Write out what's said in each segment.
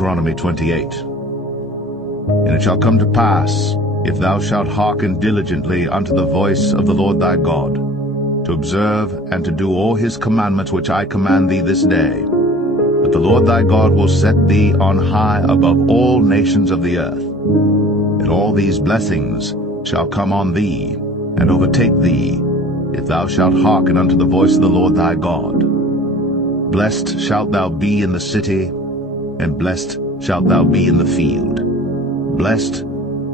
Deuteronomy 28. And it shall come to pass, if thou shalt hearken diligently unto the voice of the Lord thy God, to observe and to do all his commandments which I command thee this day, that the Lord thy God will set thee on high above all nations of the earth. And all these blessings shall come on thee, and overtake thee, if thou shalt hearken unto the voice of the Lord thy God. Blessed shalt thou be in the city, and blessed shalt thou be in the field. Blessed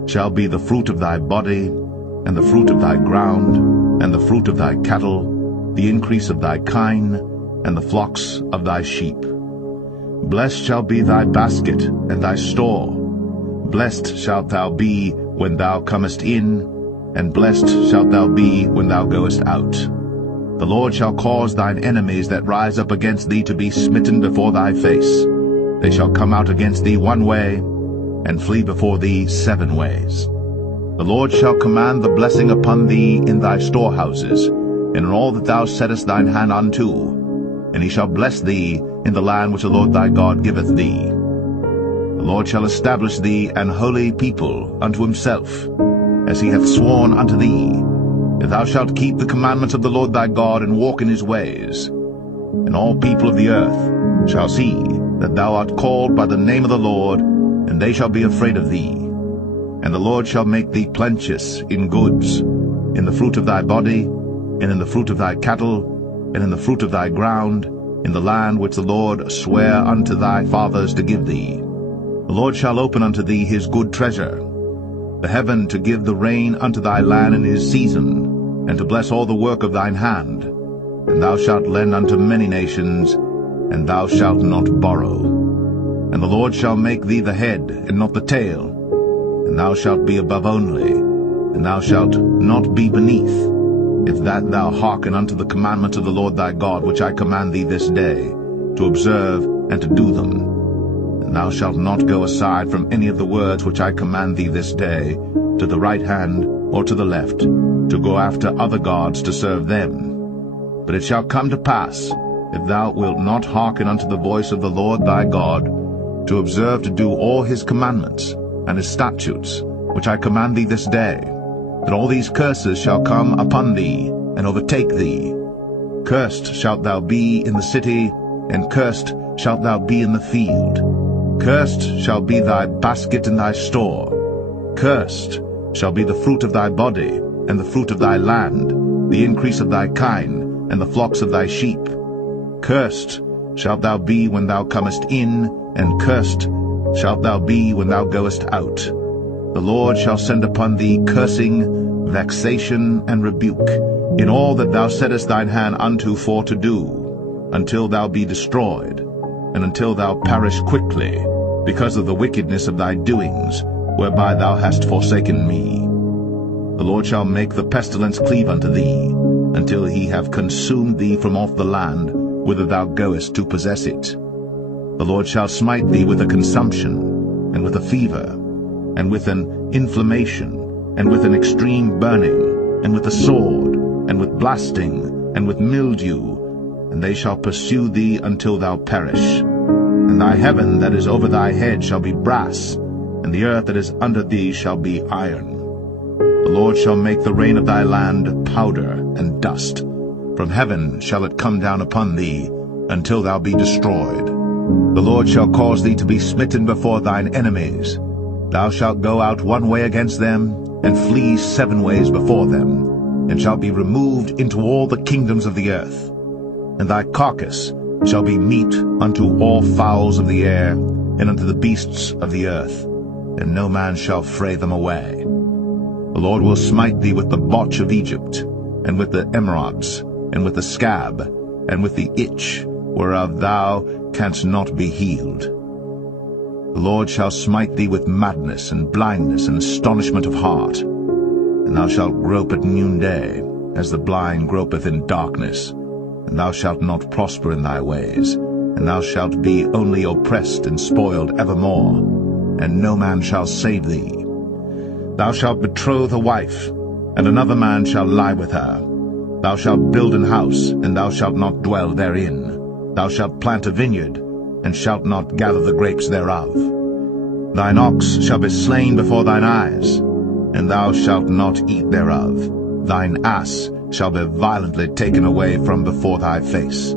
shall be the fruit of thy body, and the fruit of thy ground, and the fruit of thy cattle, the increase of thy kine, and the flocks of thy sheep. Blessed shall be thy basket and thy store. Blessed shalt thou be when thou comest in, and blessed shalt thou be when thou goest out. The Lord shall cause thine enemies that rise up against thee to be smitten before thy face. They shall come out against thee one way, and flee before thee 7 ways. The Lord shall command the blessing upon thee in thy storehouses, and in all that thou settest thine hand unto, and he shall bless thee in the land which the Lord thy God giveth thee. The Lord shall establish thee an holy people unto himself, as he hath sworn unto thee, if thou shalt keep the commandments of the Lord thy God, and walk in his ways. And all people of the earth shall see that thou art called by the name of the Lord, and they shall be afraid of thee. And the Lord shall make thee plenteous in goods, in the fruit of thy body, and in the fruit of thy cattle, and in the fruit of thy ground, in the land which the Lord sware unto thy fathers to give thee. The Lord shall open unto thee his good treasure, the heaven to give the rain unto thy land in his season, and to bless all the work of thine hand. And thou shalt lend unto many nations, and thou shalt not borrow. And the Lord shall make thee the head, and not the tail, and thou shalt be above only, and thou shalt not be beneath, if that thou hearken unto the commandments of the Lord thy God, which I command thee this day, to observe and to do them. And thou shalt not go aside from any of the words which I command thee this day, to the right hand or to the left, to go after other gods to serve them. But it shall come to pass, if thou wilt not hearken unto the voice of the Lord thy God, to observe to do all his commandments and his statutes, which I command thee this day, that all these curses shall come upon thee, and overtake thee. Cursed shalt thou be in the city, and cursed shalt thou be in the field. Cursed shall be thy basket and thy store. Cursed shall be the fruit of thy body, and the fruit of thy land, the increase of thy kine, and the flocks of thy sheep. Cursed shalt thou be when thou comest in, and cursed shalt thou be when thou goest out. The Lord shall send upon thee cursing, vexation, and rebuke, in all that thou settest thine hand unto for to do, until thou be destroyed, and until thou perish quickly, because of the wickedness of thy doings, whereby thou hast forsaken me. The Lord shall make the pestilence cleave unto thee, until he have consumed thee from off the land, whither thou goest to possess it. The Lord shall smite thee with a consumption, and with a fever, and with an inflammation, and with an extreme burning, and with a sword, and with blasting, and with mildew, and they shall pursue thee until thou perish. And thy heaven that is over thy head shall be brass, and the earth that is under thee shall be iron. The Lord shall make the rain of thy land powder and dust. From heaven shall it come down upon thee, until thou be destroyed. The Lord shall cause thee to be smitten before thine enemies. Thou shalt go out one way against them, and flee 7 ways before them, and shalt be removed into all the kingdoms of the earth. And thy carcass shall be meat unto all fowls of the air, and unto the beasts of the earth, and no man shall fray them away. The Lord will smite thee with the botch of Egypt, and with the emerods, and with the scab, and with the itch, whereof thou canst not be healed. The Lord shall smite thee with madness, and blindness, and astonishment of heart. And thou shalt grope at noonday, as the blind gropeth in darkness. And thou shalt not prosper in thy ways, and thou shalt be only oppressed and spoiled evermore, and no man shall save thee. Thou shalt betroth a wife, and another man shall lie with her. Thou shalt build an house, and thou shalt not dwell therein. Thou shalt plant a vineyard, and shalt not gather the grapes thereof. Thine ox shall be slain before thine eyes, and thou shalt not eat thereof. Thine ass shall be violently taken away from before thy face,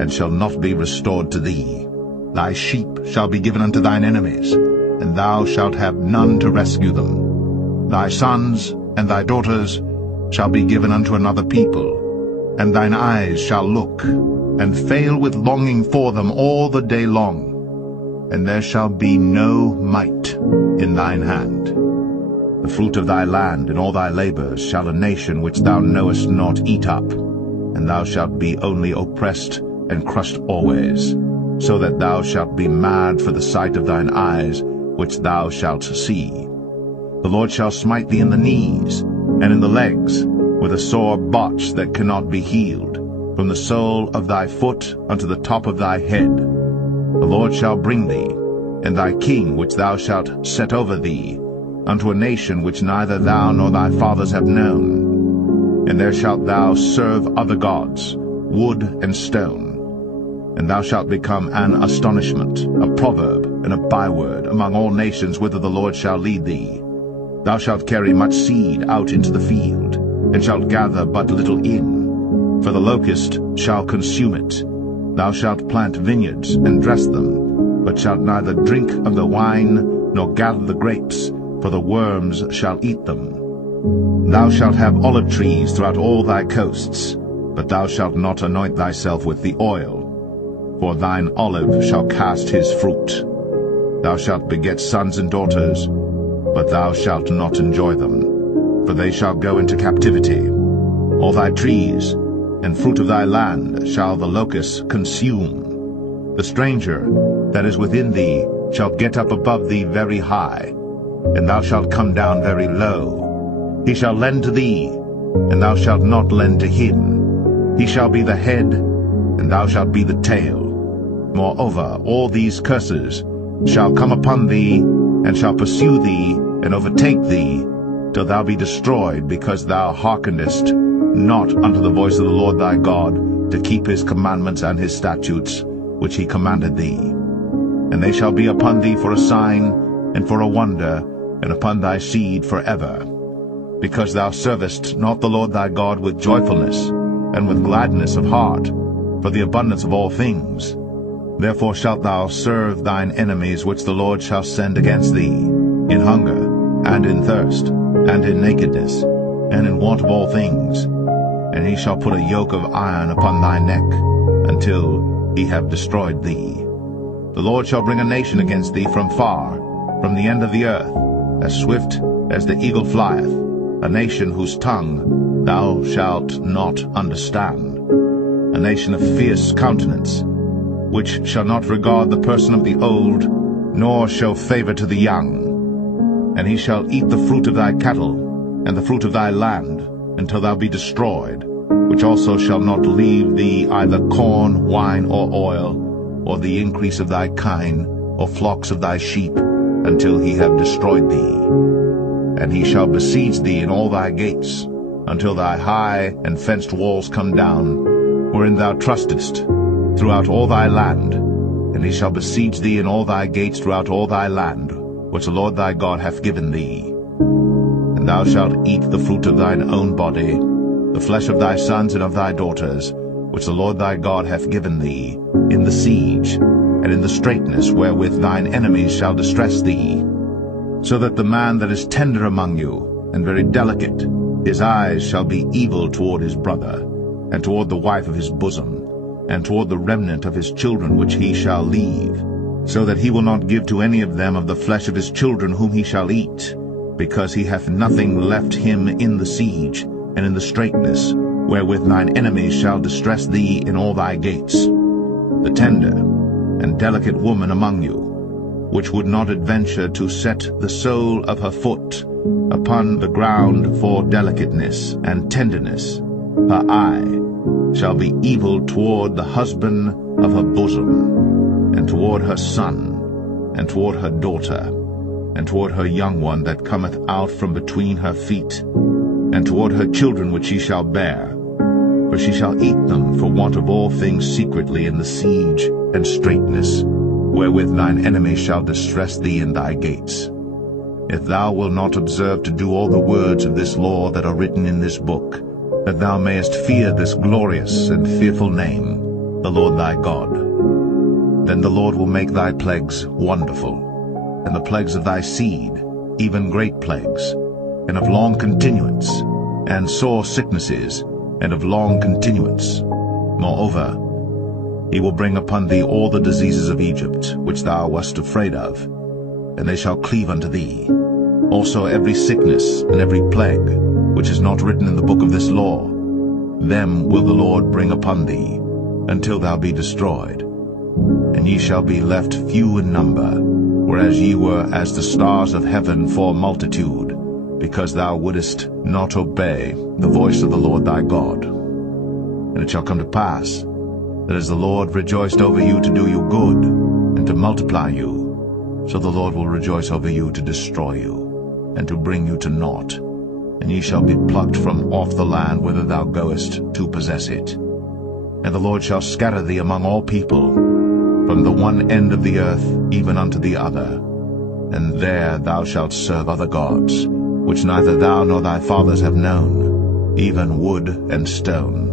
and shall not be restored to thee. Thy sheep shall be given unto thine enemies, and thou shalt have none to rescue them. Thy sons and thy daughters shall be given unto another people, and thine eyes shall look, and fail with longing for them all the day long. And there shall be no might in thine hand. The fruit of thy land and all thy labors shall a nation which thou knowest not eat up, and thou shalt be only oppressed and crushed always, so that thou shalt be mad for the sight of thine eyes, which thou shalt see. The Lord shall smite thee in the knees, and in the legs, with a sore botch that cannot be healed, from the sole of thy foot unto the top of thy head. The Lord shall bring thee, and thy king which thou shalt set over thee, unto a nation which neither thou nor thy fathers have known. And there shalt thou serve other gods, wood and stone. And thou shalt become an astonishment, a proverb, and a byword among all nations whither the Lord shall lead thee. Thou shalt carry much seed out into the field, and shalt gather but little in, for the locust shall consume it. Thou shalt plant vineyards and dress them, but shalt neither drink of the wine nor gather the grapes, for the worms shall eat them. Thou shalt have olive trees throughout all thy coasts, but thou shalt not anoint thyself with the oil, for thine olive shall cast his fruit. Thou shalt beget sons and daughters, but thou shalt not enjoy them, for they shall go into captivity. All thy trees and fruit of thy land shall the locusts consume. The stranger that is within thee shall get up above thee very high, and thou shalt come down very low. He shall lend to thee, and thou shalt not lend to him. He shall be the head, and thou shalt be the tail. Moreover, all these curses shall come upon thee, and shall pursue thee, and overtake thee, till thou be destroyed, because thou hearkenest not unto the voice of the Lord thy God, to keep his commandments and his statutes, which he commanded thee. And they shall be upon thee for a sign, and for a wonder, and upon thy seed forever, because thou servest not the Lord thy God with joyfulness, and with gladness of heart, for the abundance of all things. Therefore shalt thou serve thine enemies which the Lord shall send against thee, in hunger, and in thirst, and in nakedness, and in want of all things. And he shall put a yoke of iron upon thy neck, until he have destroyed thee. The Lord shall bring a nation against thee from far, from the end of the earth, as swift as the eagle flieth, a nation whose tongue thou shalt not understand, a nation of fierce countenance, which shall not regard the person of the old, nor show favor to the young. And he shall eat the fruit of thy cattle, and the fruit of thy land, until thou be destroyed, which also shall not leave thee either corn, wine, or oil, or the increase of thy kine, or flocks of thy sheep, until he have destroyed thee. And he shall besiege thee in all thy gates, until thy high and fenced walls come down, wherein thou trustest, throughout all thy land. And he shall besiege thee in all thy gates throughout all thy land, which the Lord thy God hath given thee. And thou shalt eat the fruit of thine own body, the flesh of thy sons and of thy daughters, which the Lord thy God hath given thee, in the siege, and in the straitness wherewith thine enemies shall distress thee. So that the man that is tender among you, and very delicate, his eyes shall be evil toward his brother, and toward the wife of his bosom, and toward the remnant of his children which he shall leave, so that he will not give to any of them of the flesh of his children whom he shall eat, because he hath nothing left him in the siege, and in the straitness, wherewith thine enemies shall distress thee in all thy gates. The tender and delicate woman among you, which would not adventure to set the sole of her foot upon the ground for delicateness and tenderness, her eye shall be evil toward the husband of her bosom, and toward her son, and toward her daughter, and toward her young one that cometh out from between her feet, and toward her children which she shall bear. For she shall eat them for want of all things secretly in the siege and straitness, wherewith thine enemy shall distress thee in thy gates. If thou wilt not observe to do all the words of this law that are written in this book, that thou mayest fear this glorious and fearful name, the Lord thy God, then the Lord will make thy plagues wonderful, and the plagues of thy seed, even great plagues, and of long continuance, and sore sicknesses, and of long continuance. Moreover, he will bring upon thee all the diseases of Egypt, which thou wast afraid of, and they shall cleave unto thee. Also every sickness and every plague, which is not written in the book of this law, them will the Lord bring upon thee, until thou be destroyed. And ye shall be left few in number, whereas ye were as the stars of heaven for multitude, because thou wouldest not obey the voice of the Lord thy God. And it shall come to pass, that as the Lord rejoiced over you to do you good, and to multiply you, so the Lord will rejoice over you to destroy you, and to bring you to naught. And ye shall be plucked from off the land whither thou goest to possess it. And the Lord shall scatter thee among all people, from the one end of the earth even unto the other. And there thou shalt serve other gods, which neither thou nor thy fathers have known, even wood and stone.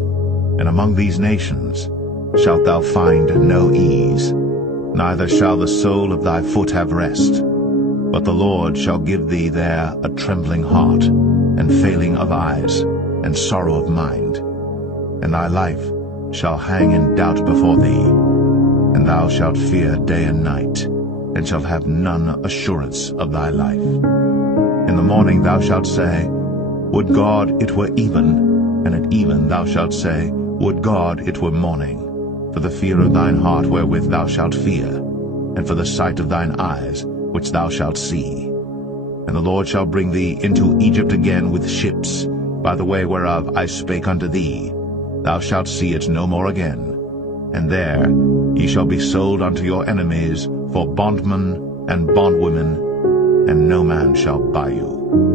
And among these nations shalt thou find no ease, neither shall the sole of thy foot have rest. But the Lord shall give thee there a trembling heart, and failing of eyes, and sorrow of mind. And thy life shall hang in doubt before thee, and thou shalt fear day and night, and shalt have none assurance of thy life. In the morning thou shalt say, Would God it were even, and at even thou shalt say, Would God it were morning, for the fear of thine heart wherewith thou shalt fear, and for the sight of thine eyes which thou shalt see. And the Lord shall bring thee into Egypt again with ships, by the way whereof I spake unto thee. Thou shalt see it no more again. And there ye shall be sold unto your enemies for bondmen and bondwomen, and no man shall buy you.